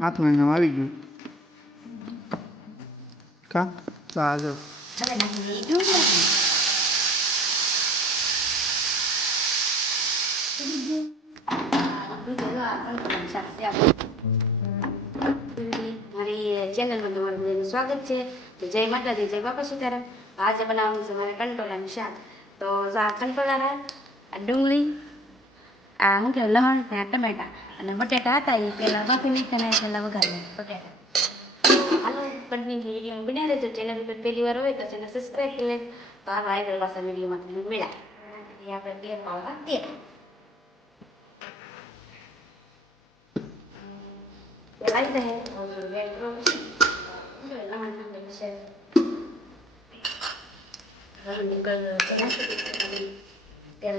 હાથમાં એનામાં આવી ગયું. કા? તો આ જો મારી ચેનલમાં તમારું બધાનું સ્વાગત છે. તો જય માતાજી જય બાપા સીતારામ. આજે બનાવવાનું છે મારે કંટોલાનું શાક. તો જો આ કંટોલા આ ડુંગળી આ શું કહેવાય લસણ ને ટમેટા અને બટેટા હતા એ પહેલાં બાફી નાખ્યા ને પહેલાં વઘારી બટેટા. હાલો કન્ટિન્યુ વીડિયો બનાવી દેજો ચેનલ પર પહેલી વાર હોય તો ચેનલ સબસ્ક્રાઈબ કરી લેજો. તો આ આગળ પાછા વિડીયોમાં તમને મળ્યા. આપણે બે પાવા તેલ વેટ કરો લહણ છે નીકળ તેલ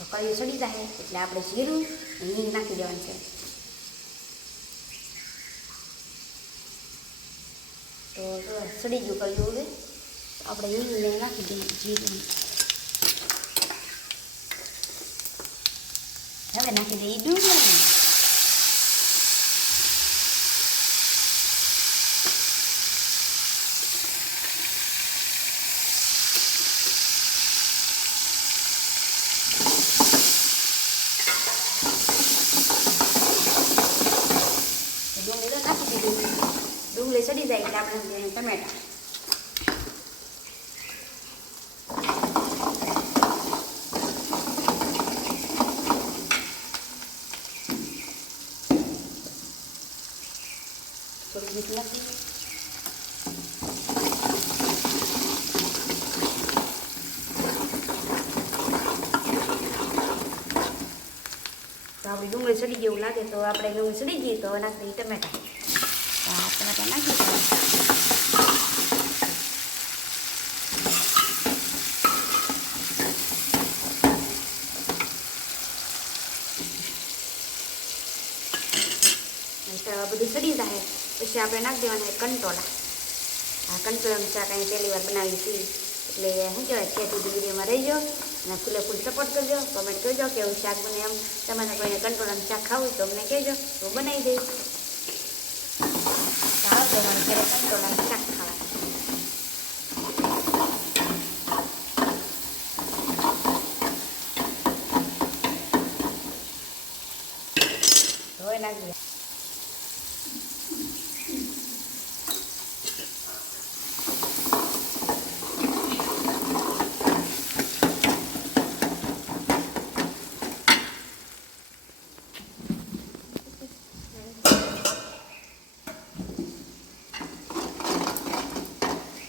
તો કળીઓ સડી જાય એટલે આપણે જીરું હિંગ નાખી દેવાનું છે. તો સડી ગયું કળિયું હવે. આપણે હિંગ નાખી દઈએ, જીરું. હવે નાખી દઈએ ડુંગળી ડુંગળી તો નાખી દીધી ડુંગળી સડી જાય એટલે આપણે નાખી દઈએ ટમેટા થોડું મીઠું નાખી દઈએ. તો આપણી ડુંગળી સડી જેવું લાગે તો આપણે ડુંગળી સડી ગઈ તો હવે નાખી દઈએ ટમેટા આ નાખી બધું સડી જાય. પછી આપણે નાખી દેવાના કંટોળા આ કંટોલાનું શાક અહીં પહેલી વાર બનાવી છીએ એટલે શું કહેવાય છે સુધી વિડીયોમાં રહીજો અને ફૂલે ફૂલ સપોર્ટ કરજો કોમેન્ટ કરજો કેવું શાક બને એમ. તમારે કોઈને કંટોલાનું શાક ખાવું તો અમને કહેજો. તો બનાવી દઈશ. ચાલો તમારે ઘરે કંટોલાનું શાક ખાવા ધોઈ નાખીએ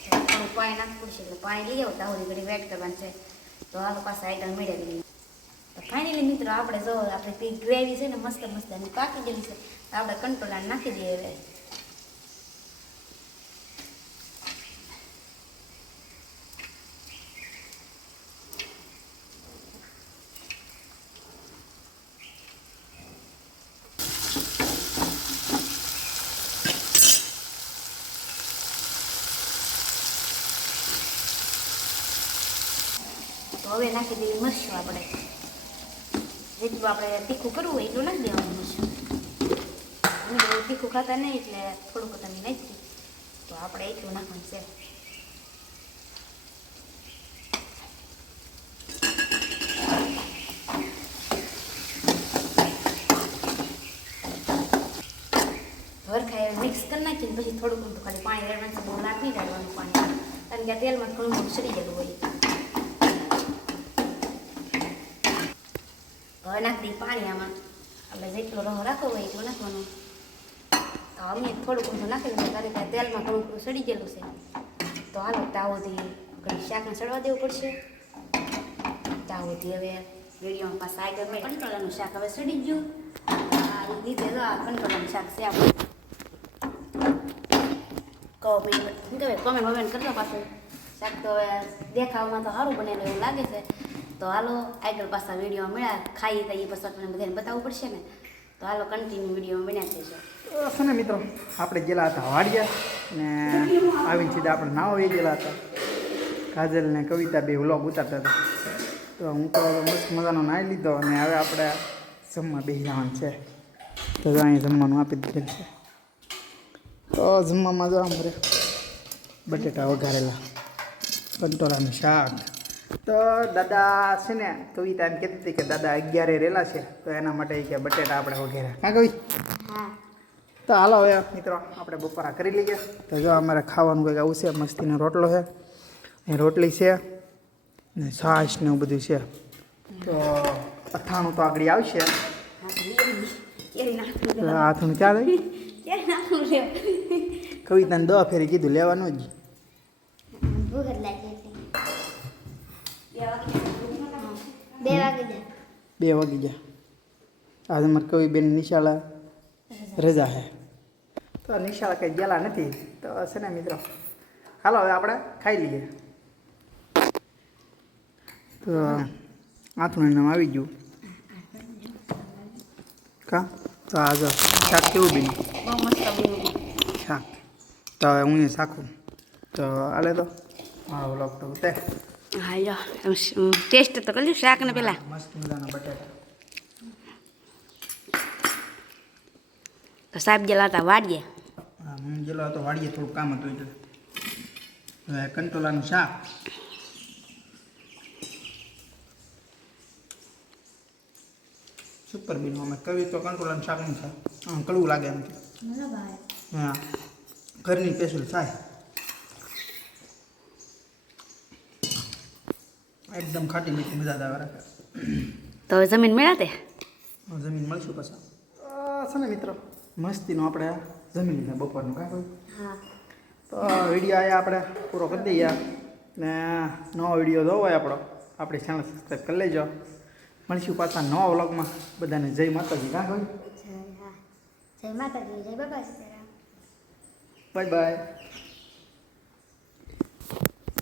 થોડું પાણી નાખવું પડશે એટલે પાણી લઈ આવતા ત્યાં ઘડી વેટ કરવાનું છે. તો હાલો પાસે આઈટમ મેળવી લઈએ તો ફાઇનલી મિત્રો, આપણે જો આપણે ગ્રેવી છે ને મસ્ત મસ્ત પાકી ગયેલી છે આપણે કંટ્રોલ નાખી દઈએ હવે. હવે નાખી દેવી મરશું આપણે. જેટલું આપણે તીખું કરવું હોય એટલું નાખી દેવાનું મરશું તીખું ખાતા નહીં એટલે થોડુંક તમે નાખી તો આપણે એટલું નાખવાનું છે. વરખાય મિક્સ કરી નાખીને પછી થોડુંક ઊંધું ખાલી પાણી રેડવાનું બહુ નાખી રેડવાનું પાણી. કારણ કે આ તેલમાં ઘણું સડી જતું હોય. હવે નાખી દઈએ પાણી આમાં. આપણે જેટલો રहो રાખવો હોય એટલું નાખવાનું. તો અમે થોડુંક ઊંધું નાખેલું છે કારણ કે તેલમાં ઘણું બધું સડી ગયેલું છે. તો હાલો તાવોથી ઘણી શાકને સડવા દેવું પડશે. તાવોથી હવે વિડીયોમાં પાછા આગળ મેં કંટોળાનું શાક હવે સડી ગયું. દીધે તો આ કંટ્રોલનું શાક છે આપણું. કોમેન્ટ શું કહેવાય વમેન્ટ કરજો પાછું. શાક તો હવે દેખાવમાં તો સારું બનેલું એવું લાગે છે. તો હાલો, આગળ પાછા વીડિયો મળ્યા. ખાઈ તો એ પછી તમને બધાને બતાવવું પડશે ને? તો હાલો કન્ટિન્યુ વીડિયો બન્યા છે ને મિત્રો? આપણે ગયેલા હતા વાડિયા ને આવીને સીધા આપણે નાવ એ ગયેલા હતા. કાજલ ને કવિતા બે વ્લોગ ઉતારતા હતા. તો હું તો મસ્ત મજાનો નાહી લીધો અને હવે આપણે જમવા બેસી જવાનું છે. તો અહીંયા જમવાનું આપી દીધેલ છે. તો જમવામાં જવા મળે બટેટા વઘારેલા કંટોળાનું શાક તો દાદા છે ને કવિતા એમ કહેતી હતી કે દાદા અગિયારે રહેલા છે તો એના માટે કે બટેટા આપણે વગેરે હા કવિ? હા. તો હાલો હવે મિત્રો આપણે બપોરા કરી લઈએ. તો જો અમારે ખાવાનું કંઈક આવું છે મસ્તીનો રોટલો છે. એ રોટલી છે ને છાશ ને એવું બધું છે. તો અથાણું તો આગળ આવશે. હા તો એરી એરી નાખું તો હાથનું ક્યાં કવિતાને દવા ફેરી કીધું લેવાનું જ ભૂખ જ લાગી એટલે બે વાગી જાય. બે વાગી ગયા આજે મારે કવિ બેન નિશાળા રજા હે. તો નિશાળા કંઈ ગયેલા નથી. તો છે ને મિત્રો હાલો હવે આપણે ખાઈ લઈએ. તો આથું નામ આવી ગયું. કા? તો આજે શાક કેવું બન્યું? બહુ મસ્ત બન્યું. શાક. તો હવે હું શાખું તો આલે તો. મારો બ્લોગ તો ઉતે હા યો ટેસ્ટ તો કર્યું શાક ને પેલા મસ્ત મજાના બટેટા તો સાહેબ ગયેલા હતા વાડીએ હા હું ગયેલો હતો વાડીએ થોડું કામ હતું એટલે હવે કંટોલાનું શાક સુપર બીન અમે કવિ તો કંટોલાનું શાક નહીં ખાય આમ કડવું લાગે એમ કે મને ભાવે હા ઘરની સ્પેશિયલ થાય એકદમ ખાટી મીઠી મજા આવે રાખે. તો હવે જમીન મળ્યા તે? જમીન મળશું પાછા. અ, છે ને મિત્રો. મસ્તીનું આપણે જમીન ને બપોરનું કાંઈ કોઈ હા. તો વીડિયો આયા આપણે પૂરો કરી દઈએ. ને નવો વીડિયો જોવો હોય આપણો આપણી ચેનલ સબસ્ક્રાઈબ કરી લેજો. મળશું પાછા નવા વ્લોગમાં બધાને જય માતાજી કાં હોય? જય માતાજી જય બાબા બાય બાય